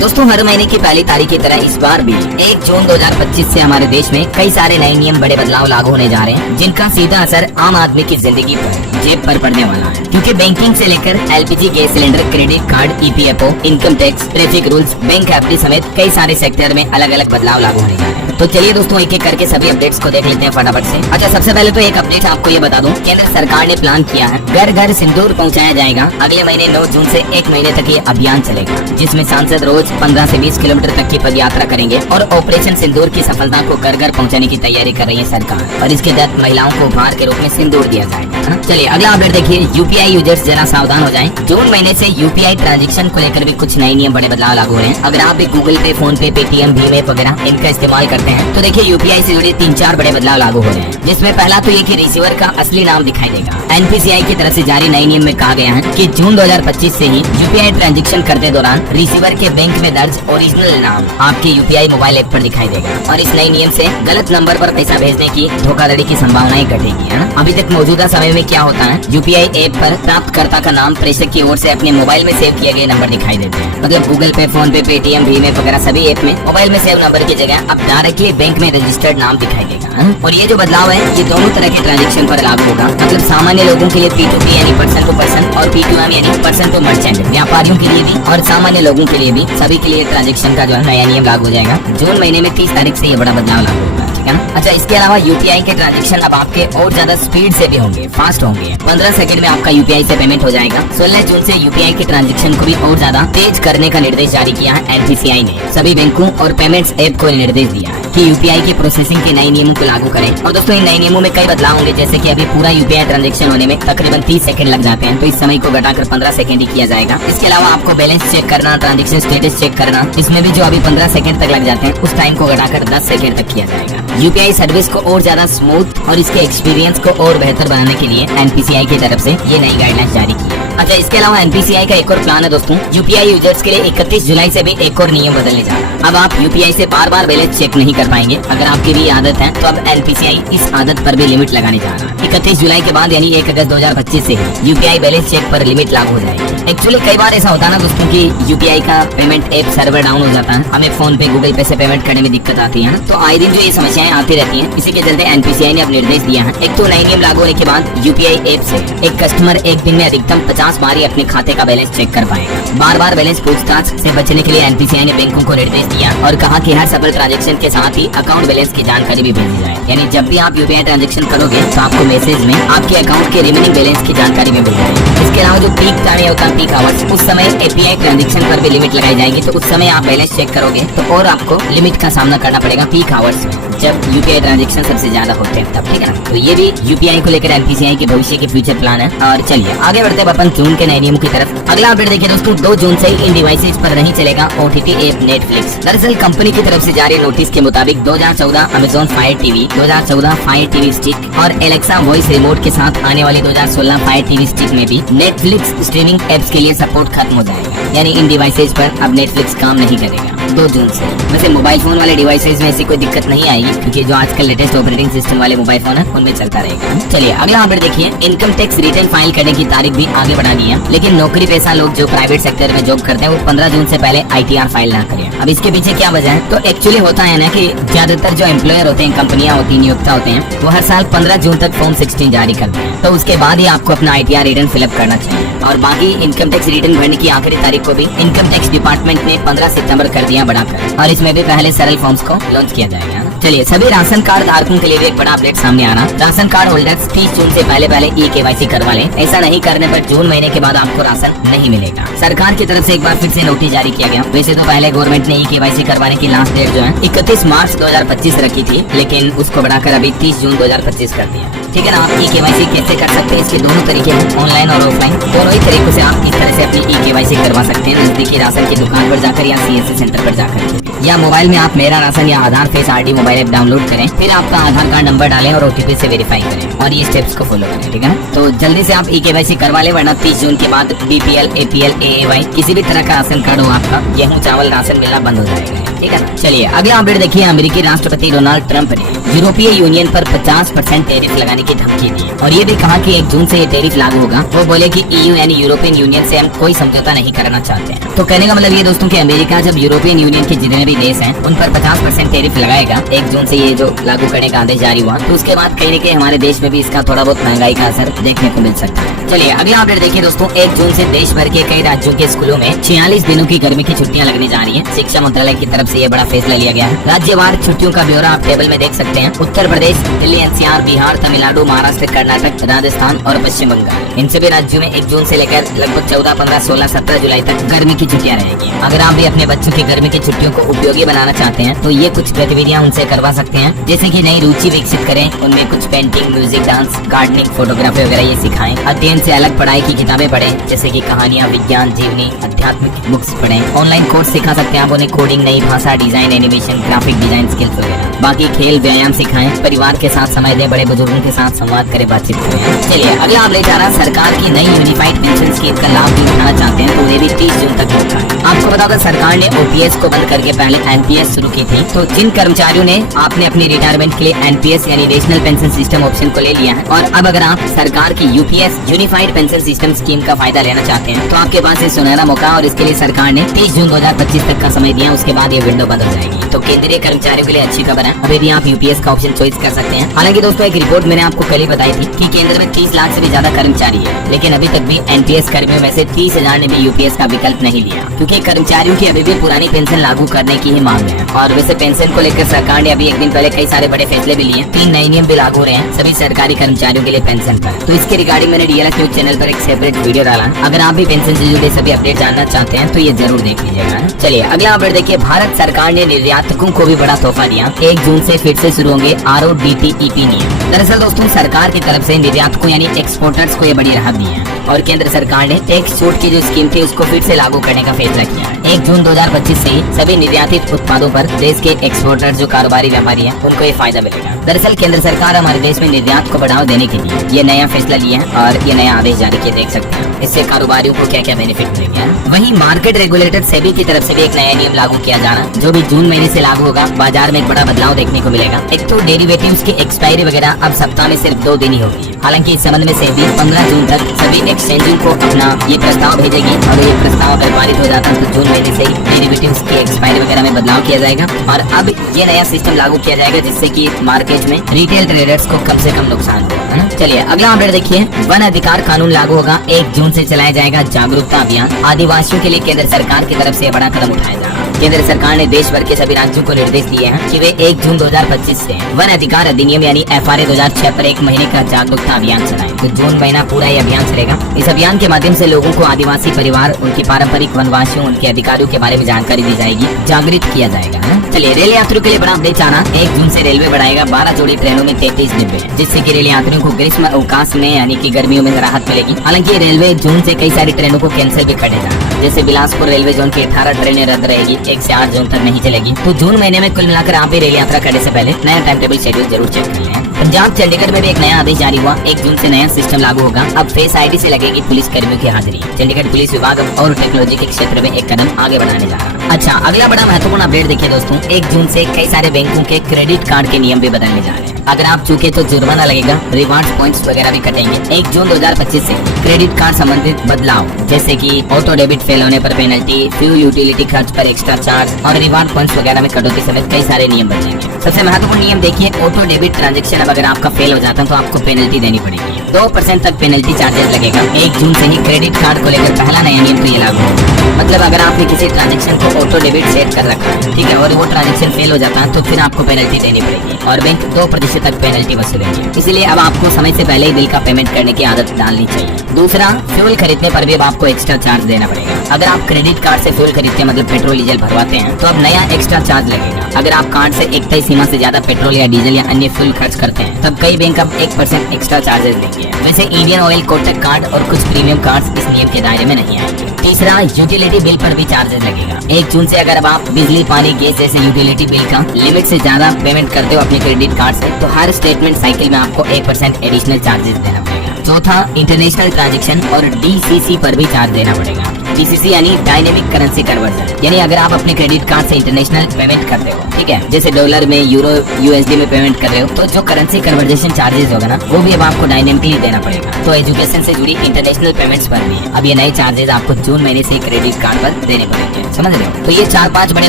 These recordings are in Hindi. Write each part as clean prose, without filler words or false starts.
दोस्तों हर महीने की पहली तारीख की तरह इस बार भी 1 जून 2025 से हमारे देश में कई सारे नए नियम बड़े बदलाव लागू होने जा रहे हैं, जिनका सीधा असर आम आदमी की जिंदगी पर, जेब पर पड़ने वाला है। क्योंकि बैंकिंग से लेकर LPG gas cylinder, credit card, EPFO, income tax, traffic rules, bank FD समेत कई सारे सेक्टर में अलग अलग बदलाव लागू होने जा रहे हैं। तो चलिए दोस्तों एक एक करके सभी अपडेट्स को देख लेते हैं फटाफट से। अच्छा, सबसे पहले तो एक अपडेट आपको ये बता दूं, केंद्र सरकार ने प्लान किया है घर घर सिंदूर पहुंचाया जाएगा। अगले महीने 9 जून से 1 महीने तक ये अभियान चलेगा, जिसमें सांसद रोज 15 से 20 किलोमीटर तक की पद यात्रा करेंगे और ऑपरेशन सिंदूर की सफलता को घर घर पहुंचाने की तैयारी कर रही है सरकार। और इसके तहत महिलाओं को उपहार के रूप में सिंदूर दिया जाएगा। चलिए अगला अपडेट देखिए। यूपीआई यूजर्स जरा सावधान हो जाएं। जून महीने से यूपीआई ट्रांजैक्शन को लेकर भी कुछ नए नियम बड़े बदलाव लागू हो रहे हैं। अगर आप भी गूगल पे, फोन पे, पेटीएम, भीम ऐप वगैरह इनका इस्तेमाल करते हैं तो देखिए यूपीआई से जुड़े 3-4 बड़े बदलाव लागू हो रहे हैं। जिसमें पहला तो ये कि रिसीवर का असली नाम दिखाई देगा। एनपीसीआई की तरफ से जारी नए नियम में कहा गया है कि जून 2025 से ही यूपीआई ट्रांजैक्शन करते दौरान रिसीवर के बैंक में दर्ज ओरिजिनल नाम आपके यूपीआई मोबाइल ऐप पर दिखाई देगा। और इस नए नियम से गलत नंबर पर पैसा भेजने की धोखाधड़ी की संभावनाएं घटेगी, है ना। अभी तक मौजूदा समय में क्या होता है, यूपीआई ऐप पर प्राप्तकर्ता का नाम प्रेषक की ओर से अपने मोबाइल में सेव किए गए नंबर दिखाई देते हैं। मतलब गूगल पे, फोन पे, पेटीएम, भीम ऐप वगैरह सभी ऐप में मोबाइल में सेव नंबर की जगह अब डायरेक्टली बैंक में रजिस्टर्ड नाम दिखाई देगा। और ये जो बदलाव है ये दोनों तरह के ट्रांजैक्शन पर लागू होगा। मतलब सामान्य लोगों के लिए P2P यानी पर्सन टू पर्सन और P2M यानी पर्सन टू मर्चेंट, व्यापारियों के लिए भी और सामान्य लोगों के लिए भी, सभी के लिए ट्रांजैक्शन का जो है नया नियम लागू हो जाएगा। जून महीने में 30 तारीख से ये बड़ा बदलाव लागू होगा, ठीक है ना। अच्छा, इसके अलावा यूपीआई के ट्रांजैक्शन अब आपके और ज्यादा स्पीड से भी होंगे, फास्ट होंगे। 15 सेकंड में आपका यूपीआई से पेमेंट हो जाएगा। 16 जून से यूपीआई के ट्रांजैक्शन को भी और ज्यादा तेज करने का निर्देश जारी किया है एनपीसीआई ने। सभी बैंकों और पेमेंट्स ऐप को निर्देश दिया है कि यूपीआई की प्रोसेसिंग के नए नियमों को लागू करें। और दोस्तों इन नए नियमों में कई बदलाव होंगे, जैसे कि अभी पूरा यूपीआई ट्रांजैक्शन होने में तकरीबन 30 सेकंड लग जाते हैं, तो इस समय को घटाकर 15 सेकंड ही किया जाएगा। इसके अलावा आपको बैलेंस चेक करना, ट्रांजैक्शन स्टेटस चेक करना, इसमें भी जो अभी 15 सेकंड तक लग जाते हैं उस टाइम को घटाकर 10 सेकंड तक किया जाएगा। यूपीआई सर्विस को और ज्यादा स्मूथ और इसके एक्सपीरियंस को और बेहतर बनाने के लिए एनपीसीआई की तरफ से ये नई गाइडलाइंस जारी की है। अच्छा, इसके अलावा एनपीसीआई का एक और प्लान है दोस्तों, यूपीआई यूजर्स के लिए 31 जुलाई से भी एक और नियम बदलने जा रहा है। अब आप यूपीआई से बार बार बैलेंस चेक नहीं कर पाएंगे। अगर आपकी भी आदत है तो अब एनपीसीआई इस आदत पर भी लिमिट लगाने जा रहा है। 31 जुलाई के बाद यानी 1 अगस्त 2025 से ही यूपीआई बैलेंस चेक पर लिमिट लागू हो जाएगी। एक्चुअली कई बार ऐसा होता है ना दोस्तों कि यूपीआई का पेमेंट ऐप सर्वर डाउन हो जाता है, हमें फोन पे, गूगल पे से पेमेंट करने में दिक्कत आती है ना। तो आए दिन जो ये समस्याएं आती रहती हैं, इसी के चलते एनपीसीआई ने अब निर्देश दिया है। एक तो नए नियम लागू होने के बाद यूपीआई ऐप से एक कस्टमर एक दिन में अधिकतम 50 बार ही अपने खाते का बैलेंस चेक कर पाएगा। बार बार बैलेंस पूछताछ से बचने के लिए एनपीसीआई ने बैंकों को निर्देश दिया और कहा कि हर सफल ट्रांजैक्शन के साथ ही अकाउंट बैलेंस की जानकारी भी भेजी जाए। यानी जब भी आप यूपीआई ट्रांजैक्शन करोगे तो आपको मैसेज में आपके अकाउंट के रिमेनिंग बैलेंस की जानकारी भी भेजी जाएगी। इसके अलावा जो पीक टाइम होता है, पीक आवर्स, उस समय एपीआई ट्रांजैक्शन पर भी लिमिट लगाई जाएगी। तो उस समय आप बैलेंस चेक करोगे तो और आपको लिमिट का सामना करना पड़ेगा पीक आवर्स में, जब यूपीआई ट्रांजैक्शन सबसे ज्यादा होते हैं तब, ठीक है ना। तो ये भी यूपीआई को लेकर एनपीसीआई के भविष्य के फ्यूचर प्लान है। और चलिए आगे बढ़ते हैं अपन जून के नए नियमों की तरफ। अगला अपडेट देखिए दोस्तों, 2 जून से इन डिवाइसेज पर नहीं चलेगा ओटीटी ऐप नेटफ्लिक्स। दरअसल कंपनी की तरफ से जारी नोटिस के मुताबिक 2014 Amazon fire TV, 2014 fire TV stick और एलेक्सा वॉइस रिमोट के साथ आने वाली 2016 फायर टीवी स्टिक में भी नेटफ्लिक्स स्ट्रीमिंग एप्स के लिए सपोर्ट खत्म हो जाएगा। यानी इन डिवाइसेज पर अब नेटफ्लिक्स काम नहीं करेगा 2 जून से। वैसे मोबाइल फोन वाले डिवाइसेज में ऐसी कोई दिक्कत नहीं आएगी, क्योंकि जो आजकल लेटेस्ट ऑपरेटिंग सिस्टम वाले मोबाइल फोन है उनमें चलता रहेगा। चलिए अगला अपडेट देखिए। इनकम टैक्स रिटर्न फाइल करने की तारीख भी आगे बढ़ा दी है, लेकिन नौकरी पेशा लोग जो प्राइवेट सेक्टर में जॉब करते हैं वो 15 जून से पहले आईटीआर फाइल ना करें। अब इसके पीछे क्या वजह है, तो एक्चुअली होता है ना कि ज्यादातर जो एम्प्लॉयर होते हैं, कंपनियां होती हैं, नियोक्ता होते हैं, वो हर साल 15 जून तक फॉर्म 16 जारी करते हैं। तो उसके बाद ही आपको अपना आईटीआर रिटर्न फिलअप करना चाहिए। और बाकी इनकम टैक्स रिटर्न भरने की आखिरी तारीख को भी इनकम टैक्स डिपार्टमेंट ने 15 सितंबर कर दिया बढ़ाकर, और इसमें भी पहले सरल फॉर्म्स को लॉन्च किया जाएगा। चलिए सभी राशन कार्ड धारकों के लिए भी एक बड़ा अपडेट सामने आ रहा। राशन कार्ड होल्डर्स 30 जून से पहले ई-केवाईसी करवा लें। ऐसा नहीं करने पर जून महीने के बाद आपको राशन नहीं मिलेगा। सरकार की तरफ से एक बार फिर से नोटिस जारी किया गया। वैसे तो पहले गवर्नमेंट ने ई-केवाईसी करवाने की लास्ट डेट जो है 31 मार्च 2025 रखी थी, लेकिन उसको बढ़ाकर अभी 30 जून 2025 कर दिया। ठीक है ना। आप ई-केवाईसी कैसे कर सकते हैं, इसके दोनों तरीके हैं, ऑनलाइन और ऑफलाइन। दोनों ही तरीकों से आप इस तरह से अपनी ई-केवाईसी करवा सकते हैं, नजदीकी राशन की दुकान पर जाकर या सीएससी सेंटर पर जाकर, या मोबाइल में आप मेरा राशन या Aadhaar face RD mobile mobile app download करें, फिर आपका आधार कार्ड नंबर डालें और OTP से वेरीफाई करें और ये स्टेप्स को फॉलो करें, ठीक है ना। तो जल्दी से आप eKYC करवा ले, वरना 30 जून के बाद BPL, APL, AAY किसी भी तरह का राशन कार्ड हो आपका, गेहूं चावल राशन मिलना बंद हो जाएगा, ठीक है। चलिए अगला अपडेट देखिए। अमेरिकी राष्ट्रपति डोनाल्ड ट्रंप ने यूरोपीय यूनियन पर 50% टैरिफ लगाने की धमकी दी और ये भी कहा कि 1 जून से ये टैरिफ लागू होगा। वो बोले कि EU यानी यूरोपियन यूनियन से हम कोई समझौता नहीं करना चाहते हैं। तो कहने का मतलब ये दोस्तों कि अमेरिका जब यूरोपियन यूनियन के जितने भी देश हैं उन पर 50% टैरिफ लगाएगा 1 जून से ये जो लागू करने का आदेश जारी हुआ, तो उसके बाद कहीं न कहीं हमारे देश में भी इसका थोड़ा बहुत महंगाई का असर देखने को मिल सकता है। चलिए अगला अपडेट देखिए दोस्तों। 1 जून से देश भर के कई राज्यों के स्कूलों में 46 दिनों की गर्मी की छुट्टियां लगने जा रही हैं। शिक्षा मंत्रालय की तरफ से ये बड़ा फैसला लिया गया है। राज्यवार छुट्टियों का ब्यौरा आप टेबल में देख सकते हैं। उत्तर प्रदेश, दिल्ली NCR, बिहार, तमिलनाडु, महाराष्ट्र, कर्नाटक, राजस्थान और पश्चिम बंगाल, इन सभी राज्यों में 1 जून से लेकर लगभग 14, 15, 16, 17 जुलाई तक गर्मी की छुट्टियां रहेगी। अगर आप भी अपने बच्चों की गर्मी की छुट्टियों को उपयोगी बनाना चाहते हैं तो ये कुछ गतिविधियां उनसे करवा सकते हैं, जैसे कि नई रुचि विकसित करें, उनमें कुछ painting, music, dance, gardening, photography वगैरह ये सिखाएं। अध्ययन से अलग पढ़ाई की किताबें पढ़ें, जैसे कि कहानियां, विज्ञान, जीवनी, आध्यात्मिक बुक्स पढ़ें। ऑनलाइन कोर्स सिखा सकते हैं आप उन्हें, कोडिंग, नई भाषा, design, animation, graphic design skills वगैरह। बाकी खेल, व्यायाम सिखाएं, परिवार के साथ समय दें, बड़े बुजुर्गों के साथ संवाद करें, बातचीत करें। चलिए अगला आप ले जा रहा सरकार की नई यूनिफाइड पेंशन स्कीम का लाभ भी उठाना चाहते हैं तो उन्हें भी 30 जून तक मौका है। आपको बता दें सरकार ने OPS को बंद करके पहले NPS शुरू की थी। तो जिन कर्मचारियों ने आपने अपनी रिटायरमेंट के लिए NPS यानी नेशनल पेंशन सिस्टम ऑप्शन को ले लिया है और अब अगर आप सरकार की UPS unified pension system scheme का फायदा लेना चाहते हैं तो आपके पास ये सुनहरा मौका और इसके लिए सरकार ने 30 जून 2025 तक का समय दिया। उसके बाद ये विंडो बंद हो जाएगी। तो केंद्रीय कर्मचारियों के लिए अच्छी खबर है, अभी भी आप UPS का ऑप्शन चॉइस कर सकते हैं। हालांकि दोस्तों एक रिपोर्ट मैंने आपको कल ही बताई थी कि केंद्र में 30 लाख से भी ज्यादा कर्मचारी है, लेकिन अभी तक भी NPS कर्मियों में से 30,000 ने भी UPS का विकल्प नहीं लिया, क्योंकि कर्मचारियों की अभी भी पुरानी पेंशन लागू करने की ही मांग है। और वैसे पेंशन को लेकर सरकार ने अभी एक दिन पहले कई सारे बड़े फैसले भी लिए। 3 नए नियम भी लागू हो रहे हैं सभी सरकारी कर्मचारियों के लिए पेंशन पर। तो इसके रिगार्डिंग मैंने DLF न्यूज चैनल पर एक सेपरेट वीडियो डाला। अगर आप भी पेंशन से जुड़े सभी अपडेट जानना चाहते हैं तो ये जरूर देख लीजिएगा। चलिए अगला अपडेट देखिए। भारत सरकार ने निर्यातकों को भी बड़ा तोहफा दिया। 1 जून से फिर से शुरू होंगे RODTEP नियम। दरअसल दोस्तों सरकार की तरफ से निर्यातकों यानी एक्सपोर्टर्स को ये बड़ी राहत दी है और केंद्र सरकार ने टैक्स छूट की जो स्कीम थी उसको फिर से लागू करने का फैसला किया है। 1 जून 2025 से ही सभी निर्यातित उत्पादों पर देश के एक्सपोर्टर जो कारोबारी व्यापारी हैं उनको ये फायदा मिलेगा। दरअसल केंद्र सरकार हमारे देश में निर्यात को बढ़ावा देने के लिए ये नया फैसला लिया है और ये नया आदेश जारी किया, देख सकते हैं। इससे कारोबारियों को क्या क्या बेनिफिट मिलेंगे। वहीं मार्केट रेगुलेटर सेबी की तरफ से भी एक नया नियम लागू किया जाना जो भी जून महीने से लागू होगा। बाजार में एक बड़ा बदलाव देखने को मिलेगा। एक तो डेरिवेटिव्स की एक्सपायरी वगैरह अब सप्ताह में सिर्फ 2 दिन ही होगी। हालांकि इस संबंध में सेबी 15 जून तक सभी एक्सचेंजों को अपना ये प्रस्ताव भेजेगी और ये प्रस्ताव अगर पारित हो जाता है तो जून महीने से ही डेरिवेटिव्स की एक्सपायरी वगैरह में बदलाव किया जाएगा और अब ये नया सिस्टम लागू किया जाएगा जिससे कि मार्केट में रिटेल ट्रेडर्स को कम से कम नुकसान हो। चलिए अगला अपडेट देखिए। वन अधिकार कानून लागू होगा। 1 जून से चलाया जाएगा जागरूकता अभियान। आदिवासियों के लिए केंद्र सरकार की तरफ से बड़ा कदम उठाया जा रहा है। केंद्र सरकार ने देश भर के सभी राज्यों को निर्देश दिए हैं कि वे 1 जून 2025 से वन अधिकार अधिनियम यानी FRA 2006 पर 1 महीने का जागरूकता अभियान चलाएं। तो जून महीना पूरा ये अभियान चलेगा। इस अभियान के माध्यम से लोगों को आदिवासी परिवार, उनकी पारंपरिक वनवासियों, उनके अधिकारियों के बारे में जानकारी दी जाएगी, जागृत किया जाएगा। चलिए रेल यात्रियों के लिए बड़ा अपडेट आना। 1 जून से रेलवे बढ़ाएगा 12 जोड़ी ट्रेनों में 33 डिब्बे, जिससे कि रेल यात्रियों को ग्रीष्म अवकाश में यानी कि गर्मियों में राहत मिलेगी। हालांकि रेलवे जून से कई सारी ट्रेनों को कैंसिल भी कर देगा। जैसे बिलासपुर रेलवे जोन की 18 ट्रेनें रद्द रहेगी, 1 से 8 जून तक नहीं चलेगी। तो जून महीने में कुल मिलाकर आप भी रेल यात्रा करने से पहले नया टाइम टेबल शेड्यूल जरूर चेक कर लें। पंजाब चंडीगढ़ में भी एक नया आदेश जारी हुआ। 1 जून से नया सिस्टम लागू होगा। अब फेस ID से लगेगी पुलिस कर्मियों की हाजिरी। चंडीगढ़ पुलिस विभाग अब और टेक्नोलॉजी के क्षेत्र में एक कदम आगे बढ़ाने जा रहा है। अच्छा अगला बड़ा महत्वपूर्ण अपडेट देखिए दोस्तों। 1 जून से कई सारे बैंकों के क्रेडिट कार्ड के नियम भी बदलने जा रहे हैं। अगर आप चूके तो जुर्माना लगेगा, रिवार्ड पॉइंट्स वगैरह भी कटेंगे। 1 जून 2025 से क्रेडिट कार्ड संबंधित बदलाव जैसे कि ऑटो डेबिट फेल होने पर पेनल्टी, फ्यूल यूटिलिटी खर्च पर एक्स्ट्रा चार्ज और रिवार्ड पॉइंट्स वगैरह में कटौती समेत कई सारे नियम बदलेंगे। सबसे महत्वपूर्ण नियम देखिए, ऑटो डेबिट ट्रांजैक्शन अब अगर आपका फेल हो जाता है तो आपको पेनल्टी देनी पड़ेगी। 2% तक पेनल्टी चार्जेस लगेगा। 1 जून से ही क्रेडिट कार्ड को लेकर पहला नया नियम तो ये लागू होगा। मतलब अगर आपने किसी ट्रांजैक्शन को ऑटो डेबिट सेट कर रखा है, ठीक है, और वो ट्रांजैक्शन फेल हो जाता है तो फिर आपको पेनल्टी देनी पड़ेगी और बैंक 2% तक पेनल्टी वसूलेंगे। इसलिए अब आपको समय से पहले ही बिल का पेमेंट करने की आदत डालनी चाहिए। दूसरा, फ्यूल खरीदने पर भी अब आपको एक्स्ट्रा चार्ज देना पड़ेगा। अगर आप क्रेडिट कार्ड से फ्यूल खरीदते हैं मतलब पेट्रोल डीजल भरवाते हैं तो अब नया एक्स्ट्रा चार्ज लगेगा। अगर आप कार्ड से एक तय सीमा से ज्यादा पेट्रोल या डीजल या अन्य फ्यूल खर्च करते हैं तब कई बैंक अब 1% एक्स्ट्रा चार्जेस देंगे। चुकी है। वैसे इंडियन ऑयल, कोटक कार्ड और कुछ प्रीमियम कार्ड इस नियम के दायरे में नहीं आएंगे। तीसरा, यूटिलिटी बिल पर भी चार्जेस लगेगा। 1 जून से अगर अब आप बिजली, पानी, गैस जैसे यूटिलिटी बिल का लिमिट से ज्यादा पेमेंट करते हो अपने क्रेडिट कार्ड से, तो हर स्टेटमेंट साइकिल में आपको 1% एडिशनल चार्जेस देना पड़ेगा। चौथा, इंटरनेशनल ट्रांजैक्शन और DCC पर भी चार्ज देना पड़ेगा। DCC यानी डायनेमिक करेंसी कन्वर्जन, यानी अगर आप अपने क्रेडिट कार्ड से इंटरनेशनल पेमेंट करते हो, ठीक है, जैसे डॉलर में, यूरो, USD में पेमेंट कर रहे हो, तो जो करेंसी कन्वर्जेशन चार्जेस होगा ना, वो भी अब आपको डायनेमिकली देना पड़ेगा। तो एजुकेशन से जुड़ी इंटरनेशनल पेमेंट्स पर भी अब ये नए चार्जेस आपको जून महीने से क्रेडिट कार्ड पर देने पड़ेंगे। समझ रहे हो? तो ये 4-5 बड़े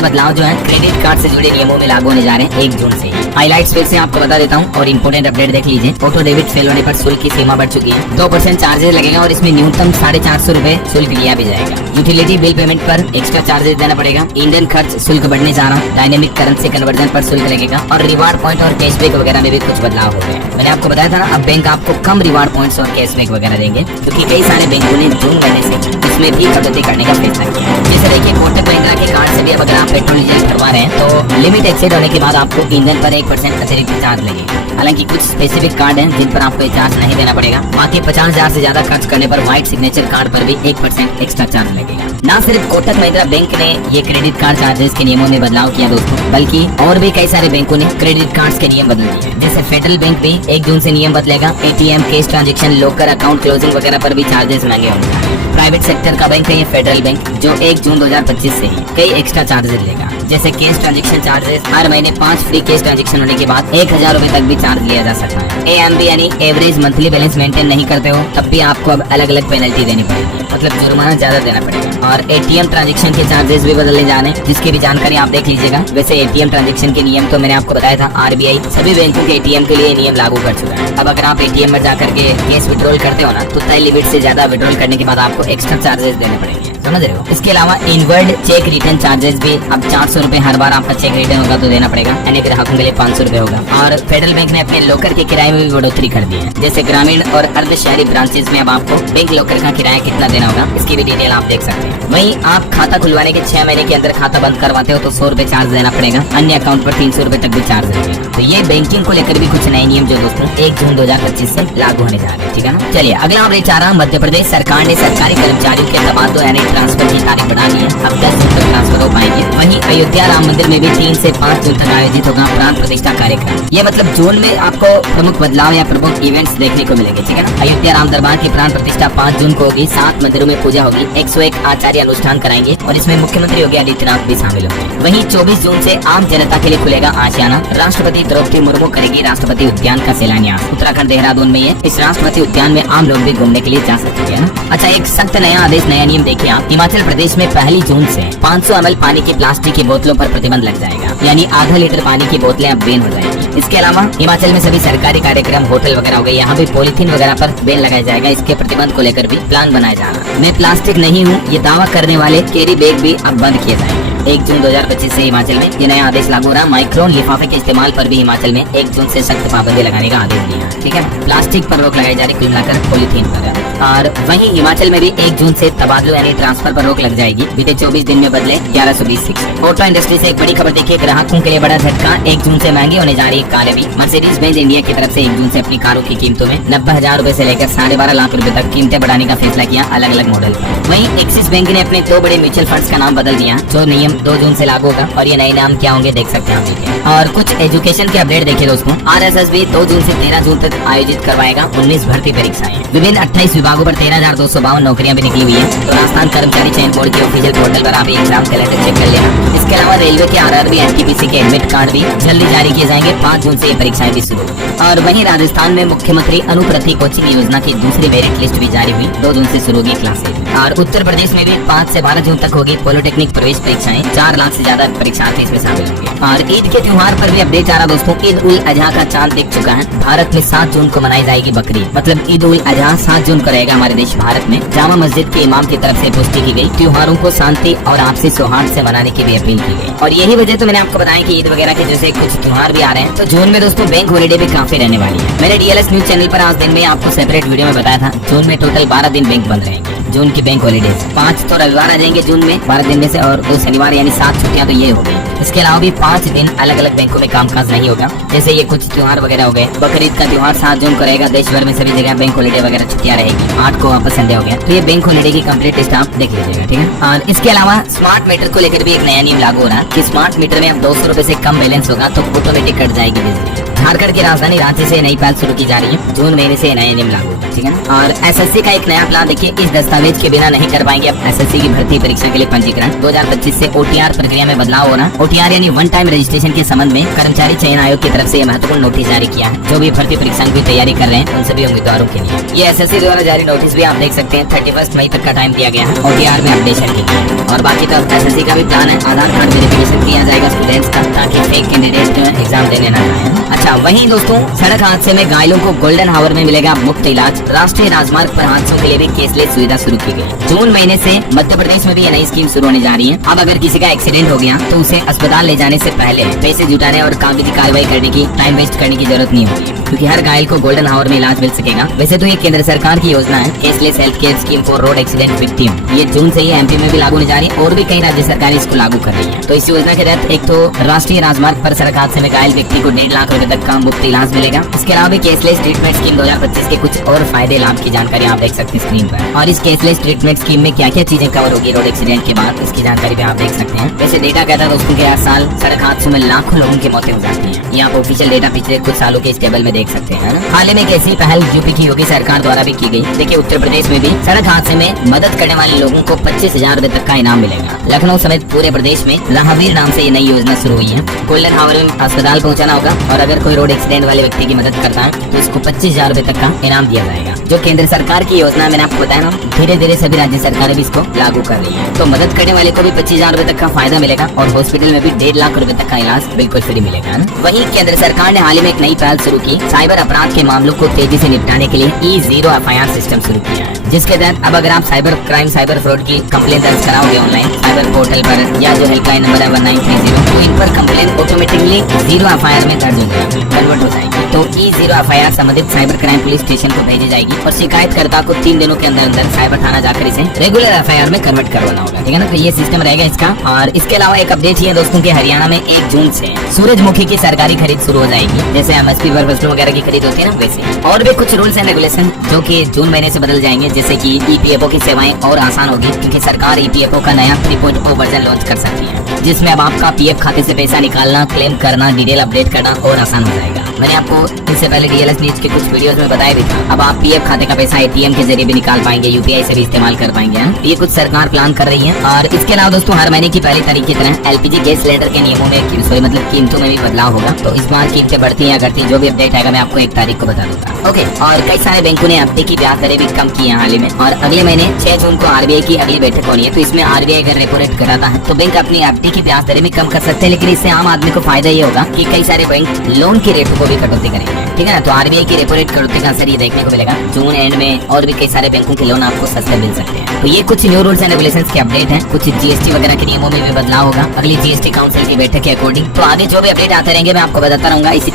बदलाव जो है क्रेडिट कार्ड से जुड़े नियमों में लागू होने जा रहे हैं 1 जून से ही। हाइलाइट्स फिर से आपको बता देता हूँ और इम्पोर्टेंट अपडेट देख लीजिए। ऑटो डेबिट फेल होने पर शुल्क की सीमा बढ़ चुकी है। 2% चार्जेस लगेगा और इसमें न्यूनतम 450 रुपए शुल्क लिया भी जाएगा। यूटिलिटी बिल पेमेंट पर एक्स्ट्रा चार्जेस देना पड़ेगा। ईंधन खर्च शुल्क बढ़ने जा रहा है। डायनेमिक करेंसी कन्वर्जन पर शुल्क लगेगा और रिवार्ड पॉइंट और कैशबैक वगैरह में भी कुछ बदलाव हो गए। मैंने आपको बताया था ना, अब बैंक आपको कम रिवार्ड पॉइंट्स और कैशबैक वगैरह देंगे, क्योंकि कई सारे बैंकों ने जून महीने से इसमें भी कटौती करने का फैसला किया है। जैसे देखिए, कोटक महिंद्रा के कार्ड से भी अब अगर आप पेट्रोल डीजल भरवा रहे हैं तो लिमिट एक्सीड होने के बाद आपको ईंधन पर 1% अतिरिक्त चार्ज लगेगा। हालांकि कुछ स्पेसिफिक कार्ड हैं जिन पर आपको ये चार्ज नहीं देना पड़ेगा। बाकी 50,000 से ज्यादा खर्च करने पर व्हाइट सिग्नेचर कार्ड पर भी 1% एक्स्ट्रा चार्ज लगेगा। ना सिर्फ कोटक महिंद्रा बैंक ने ये क्रेडिट कार्ड चार्जेस के नियमों में बदलाव किया दोस्तों, बल्कि और भी कई सारे बैंकों ने क्रेडिट कार्ड्स के नियम बदल दिए। जैसे फेडरल बैंक भी 1 जून से नियम बदलेगा। ATM, cash transaction, locker account closing वगैरह पर भी चार्जेस महंगे होंगे। प्राइवेट सेक्टर का बैंक है ये फेडरल बैंक, जो 1 जून 2025 से ही कई एक्स्ट्रा चार्जेस लेगा। जैसे कैश ट्रांजैक्शन चार्जेस, हर महीने 5 फ्री कैश ट्रांजैक्शन होने के बाद 1000 रुपए तक भी चार्ज लिया जा सकता है। AMB यानी एवरेज मंथली बैलेंस मेंटेन नहीं करते हो तब भी आपको अब अलग अलग पेनल्टी देनी पड़ेगी, मतलब जुर्माना ज्यादा देना पड़ेगा। और ATM ट्रांजैक्शन के चार्जेस भी बदलने जा रहे हैं, जिसकी भी जानकारी आप देख लीजिएगा। वैसे ATM ट्रांजैक्शन के नियम तो मैंने आपको बताया था, RBI सभी बैंकों के ATM के लिए नियम लागू कर चुका है। अब अगर आप ATM में जाकर के कैश विड्रॉल करते हो ना, तो तय लिमिट से ज्यादा विड्रॉल करने के बाद आपको एक्स्ट्रा चार्जेस देने पड़ेंगे। समझ रहे हो? इसके अलावा इनवर्ड चेक रिटर्न चार्जेस भी अब 400 रुपए हर बार आपका चेक रिटर्न होगा तो देना पड़ेगा, यानी ग्राहकों के लिए 500 रुपए होगा। और फेडरल बैंक ने अपने लॉकर के किराए में भी बढ़ोतरी कर दी है। जैसे ग्रामीण और अर्ध शहरी ब्रांचेस में अब आपको बैंक लॉकर का किराया कितना देना होगा, इसकी भी डिटेल आप देख सकते हैं। वहीं आप खाता खुलवाने के 6 महीने के अंदर खाता बंद करवाते हो तो 100 रुपए चार्ज देना पड़ेगा। अन्य अकाउंट पर 300 रुपए तक भी चार्ज लगेगा। तो ये बैंकिंग को लेकर भी कुछ नए नियम जो दोस्तों 1 जून 2025 से लागू होने जा रहे हैं, ठीक है ना। चलिए अगला अपडेट आ रहा, मध्य प्रदेश सरकार ने सरकारी कर्मचारियों के तबादलों यानी ट्रांसफर की तारीख बढ़ा दी है। अब 10 जून तक ट्रांसफर हो पाएंगे। वहीं अयोध्या राम मंदिर में भी 3 से 5 जून तक आयोजित होगा प्राण प्रतिष्ठा कार्यक्रम। ये मतलब जून में आपको प्रमुख बदलाव या प्रमुख इवेंट्स देखने को मिलेंगे, ठीक है ना। अयोध्या राम दरबार की प्राण प्रतिष्ठा 5 जून को होगी। 7 मंदिरों में पूजा होगी। 101 आचार्य अनुष्ठान कराएंगे और इसमें मुख्यमंत्री योगी आदित्यनाथ भी शामिल होंगे। वहीं 24 जून से आम जनता के लिए खुलेगा आशियाना। राष्ट्रपति द्रौपदी मुर्मू करेगी राष्ट्रपति उद्यान का शिलान्यास। उत्तराखंड देहरादून में ये इस राष्ट्रपति उद्यान में आम लोग भी घूमने के लिए जा सकते हैं। अच्छा, एक सख्त नया आदेश, नया नियम देखिए आप। हिमाचल प्रदेश में 1 जून से 500 ml पानी की प्लास्टिक की बोतलों पर प्रतिबंध लग जाएगा, यानी आधा लीटर पानी की बोतलें अब बैन हो जाएगी। इसके अलावा हिमाचल में सभी सरकारी कार्यक्रम, होटल वगैरह हो गए, यहाँ भी पॉलिथीन वगैरह पर बैन लगाया जाएगा। इसके प्रतिबंध को लेकर भी प्लान बनाया जा रहा है। मैं प्लास्टिक नहीं हूँ ये दावा करने वाले कैरी बैग भी अब बंद किए जाएंगे। 1 जून 2025 से हिमाचल में ये नया आदेश लागू हो रहा है। माइक्रोन लिफाफे के इस्तेमाल पर भी हिमाचल में 1 जून से सख्त पाबंदी लगाने का आदेश दिया, ठीक है। प्लास्टिक पर रोक लगाई जा रही, कुल मिलाकर पॉलिथीन पर। और वहीं हिमाचल में भी 1 जून से तबादलों यानी ट्रांसफर पर रोक लग जाएगी। बीते 24 दिन में बदले 1120 शिक्षक। ऑटो इंडस्ट्री से एक बड़ी खबर देखिए, ग्राहकों के लिए बड़ा झटका। 1 जून से महंगी होने जा रही है कारें भी। मर्सिडीज बेंज इंडिया की तरफ से 1 जून से अपनी कारों की कीमतों में 90,000 रुपए से लेकर 12.5 लाख रुपए तक कीमतें बढ़ाने का फैसला किया अलग अलग मॉडल पर। वहीं एक्सिस बैंक ने अपने 2 बड़े म्यूचुअल फंड्स का नाम बदल दिया, जो नियम 2 जून से लागू होगा। और ये नए नाम क्या होंगे देख सकते हैं आप देखिए। और कुछ एजुकेशन के अपडेट देखिए दोस्तों। RSS भी 2 जून से 13 जून तक आयोजित करवाएगा 19 भर्ती परीक्षाएं। विभिन्न 28 विभागों पर 13,252 नौकरियां भी निकली हुई है। तो राजस्थान कर्मचारी चयन बोर्ड के ऑफिशियल पोर्टल पर आप एग्जाम कैलेंडर चेक कर लेना। इसके अलावा रेलवे के RRB NTPC के एडमिट कार्ड भी जल्दी जारी किए जाएंगे। 5 जून से ये परीक्षाएं भी शुरू। और वहीं राजस्थान में मुख्यमंत्री अनुप्रति कोचिंग योजना की दूसरी मेरिट लिस्ट भी जारी हुई। 2 जून से शुरू होगी क्लासेज। और उत्तर प्रदेश में भी 5 से 12 जून तक होगी पॉलिटेक्निक प्रवेश परीक्षाएं। 4 लाख से ज्यादा परीक्षार्थी इसमें शामिल होंगे। और ईद के त्योहार पर भी अपडेट आ रहा दोस्तों। ईद उल अजहा का चांद दिख चुका है। भारत में 7 जून को मनाई जाएगी बकरीद, मतलब ईद उल अजहा 7 जून को रहेगा हमारे देश भारत में। जामा मस्जिद के इमाम की तरफ से पुष्टि की गई। त्योहारों को शांति और आपसी सौहार्द से मनाने की भी अपील की गई। और यही वजह तो मैंने आपको बताया कि ईद वगैरह के जैसे कुछ त्योहार भी आ रहे हैं, तो जून में दोस्तों बैंक हॉलिडे भी काफी रहने वाली है। मैंने DLS न्यूज चैनल पर आज दिन में आपको सेपरेट वीडियो में बताया था, जून में टोटल 12 दिन बैंक बंद रहेंगे। जून की की बैंक हॉलीडेज। 5 तो रविवार आ जाएंगे जून में 12 दिन में से, और 2 शनिवार यानी 7 छुट्टियां तो ये हो गई। इसके अलावा भी 5 दिन अलग अलग बैंकों में कामकाज नहीं होगा। जैसे ये कुछ त्योहार वगैरह हो गए, बकरीद का त्योहार 7 जून को रहेगा, देश भर में सभी जगह बैंक हॉलीडे वगैरह छुट्टियां रहेगी। 8 को वापस संडे हो गया, तो ये बैंक हॉलीडे की कंप्लीट लिस्ट आप देख लीजिएगा, ठीक है। और इसके अलावा स्मार्ट मीटर को लेकर भी एक नया नियम लागू हो रहा है कि स्मार्ट मीटर में अब 200 रुपए से कम बैलेंस होगा तो ऑटोमेटिक कट जाएगी बिजली। झारखंड की राजधानी रांची से नई पहल शुरू की जा रही है, जून महीने से नया नियम लागू होगा, ठीक है ना। और एसएससी का एक नया प्लान देखिए, इस दस्तावेज के बिना नहीं कर पाएंगे अब एसएससी की भर्ती परीक्षा के लिए पंजीकरण। 2025 से ओटीआर प्रक्रिया में बदलाव हो रहा है। ओटीआर यानी वन टाइम रजिस्ट्रेशन के संबंध में कर्मचारी चयन आयोग की तरफ से महत्वपूर्ण नोटिस जारी किया है। जो भी भर्ती परीक्षा की तैयारी कर रहे हैं उन सभी उम्मीदवारों के लिए ये एसएससी द्वारा जारी नोटिस भी आप देख सकते हैं। 31 मई तक का टाइम दिया गया है ओटीआर में अपडेशन के लिए। और बाकी तो एसएससी का भी प्लान है, आधार कार्ड वेरिफिकेशन किया जाएगा स्टूडेंट्स का, ताकि फेक कैंडिडेट एग्जाम देने न जाए। अच्छा, वहीं दोस्तों सड़क हादसे में घायलों को गोल्डन हावर में मिलेगा मुफ्त इलाज। राष्ट्रीय राजमार्ग पर हादसों के लिए भी केसलेस सुविधा शुरू की गई। जून महीने से मध्य प्रदेश में भी ये नई स्कीम शुरू होने जा रही है। अब अगर किसी का एक्सीडेंट हो गया तो उसे अस्पताल ले जाने से पहले पैसे जुटाने और कागजी कार्रवाई करने की टाइम वेस्ट करने की जरूरत नहीं होगी, क्योंकि हर घायल को गोल्डन हावर में इलाज मिल सकेगा। वैसे तो ये केंद्र सरकार की योजना है, caseless health care scheme for road accident victim. ये जून से ही एमपी में भी लागू होने जा रही है और भी कई राज्य सरकार इसको लागू कर रही है। तो इस योजना के तहत एक तो राष्ट्रीय राजमार्ग पर सड़क हादसे में घायल व्यक्ति को 1.5 लाख रुपए तक का मुफ्त इलाज मिलेगा। इसके अलावा भी केसलेस ट्रीटमेंट स्कीम 2025 के कुछ और फायदे लाभ की जानकारी आप देख सकते हैं स्क्रीन पर। और इस केसलेस ट्रीटमेंट स्कीम में क्या क्या चीजें कवर होगी रोड एक्सीडेंट के बाद, इसकी जानकारी भी आप देख सकते हैं। वैसे डेटा कहता है दोस्तों कि हर साल सड़क हादसों में लाखों लोगों की मौतें हो जाती हैं। ये आप ऑफिशियल डेटा पिछले कुछ सालों के इस टेबल में देख सकते हैं। हाल ही में एक ऐसी पहल यूपी की योगी सरकार द्वारा भी की गई। देखिए उत्तर प्रदेश में भी सड़क हादसे में मदद करने वाले लोगों को 25,000 रुपए तक का इनाम मिलेगा। लखनऊ समेत पूरे प्रदेश में राहवीर नाम से ये नई योजना शुरू हुई है। गोल्डन हावर में अस्पताल पहुंचाना होगा और अगर कोई रोड एक्सीडेंट वाले व्यक्ति की मदद करता है तो इसको 25,000 रुपए तक का इनाम दिया जाएगा। जो केंद्र सरकार की योजना मैंने आपको बताया ना, धीरे धीरे सभी राज्य सरकारें भी इसको लागू कर रही है। तो मदद करने वाले को भी 25,000 रुपए तक का फायदा मिलेगा और हॉस्पिटल में भी 1.5 लाख रुपए तक का इलाज बिल्कुल फ्री मिलेगा। वहीं केंद्र सरकार ने हाल ही में एक नई पहल शुरू की, साइबर अपराध के मामलों को तेजी से निपटाने के लिए E0 FIR सिस्टम शुरू किया है, जिसके तहत अब अगर आप साइबर क्राइम साइबर फ्रॉड की कंप्लेन दर्ज कराओगे ऑनलाइन साइबर पोर्टल पर या जो हेल्पलाइन नंबर है 1930, तो इन पर कंप्लेन ऑटोमेटिकली 0 FIR में दर्ज हो जाएगी, कन्वर्ट हो जाएगी। तो E0 FIR संबंधित साइबर क्राइम पुलिस स्टेशन को भेजी जाएगी और शिकायतकर्ता को 3 दिनों के अंदर अंदर साइबर थाना जाकर इसे रेगुलर FIR में कन्वर्ट करवाना होगा, ठीक है ना। तो ये सिस्टम रहेगा इसका। और इसके अलावा एक अपडेट ये दोस्तों के हरियाणा में 1 जून से सूरजमुखी की सरकारी खरीद शुरू हो जाएगी। जैसे MSP पर फसलों वगैरह की खरीद होती है ना, वैसे और भी कुछ रूल्स एंड रेगुलेशन जो कि जून महीने से बदल जाएंगे। जैसे कि EPFO की सेवाएं और आसान होगी, क्योंकि सरकार EPFO का नया 3.0 वर्जन लॉन्च कर सकती है, जिसमें अब आपका PF खाते से पैसा निकालना, क्लेम करना, डिटेल अपडेट करना और आसान हो जाएगा। मैंने आपको इससे पहले DLS न्यूज के कुछ वीडियोस में बताया भी था। अब आप PF खाते का पैसा ATM के जरिए भी निकाल पाएंगे, UPI से भी इस्तेमाल कर पाएंगे। ये कुछ सरकार प्लान कर रही है। और इसके अलावा दोस्तों हर महीने की पहली तारीख की तरह LPG गैस सिलेंडर के नियमों में मतलब कीमतों में भी बदलाव होगा। तो इस बार कीमतें बढ़ती या घटती, जो भी अपडेट आएगा मैं आपको 1 तारीख को बता दूंगा। ओके, और कई सारे बैंकों ने हफ्ते की ब्याज दरें भी कम की है हाल ही में। और अगले महीने 6 जून को RBI की अगली बैठक होनी है, तो इसमें RBI अगर रेपो रेट घटाता है तो बैंक अपनी FD की ब्याज दरें भी कम कर सकते हैं। लेकिन इससे आम आदमी को फायदा ये होगा कि कई सारे बैंक लोन की रेटों को भी कटौती करेंगे, ठीक है ना। तो RBI की रेपो रेट कटौती का असर ये देखने को मिलेगा जून एंड में, और भी कई सारे बैंकों के लोन आपको सस्ते मिल सकते हैं। तो ये कुछ न्यू रूल्स एंड रेगुलेशंस के अपडेट हैं। कुछ GST वगैरह के नियमों में भी बदलाव होगा अगली GST काउंसिल की बैठक के अकॉर्डिंग। तो आगे जो भी अपडेट आते रहेंगे मैं आपको बताता रहूंगा। इसी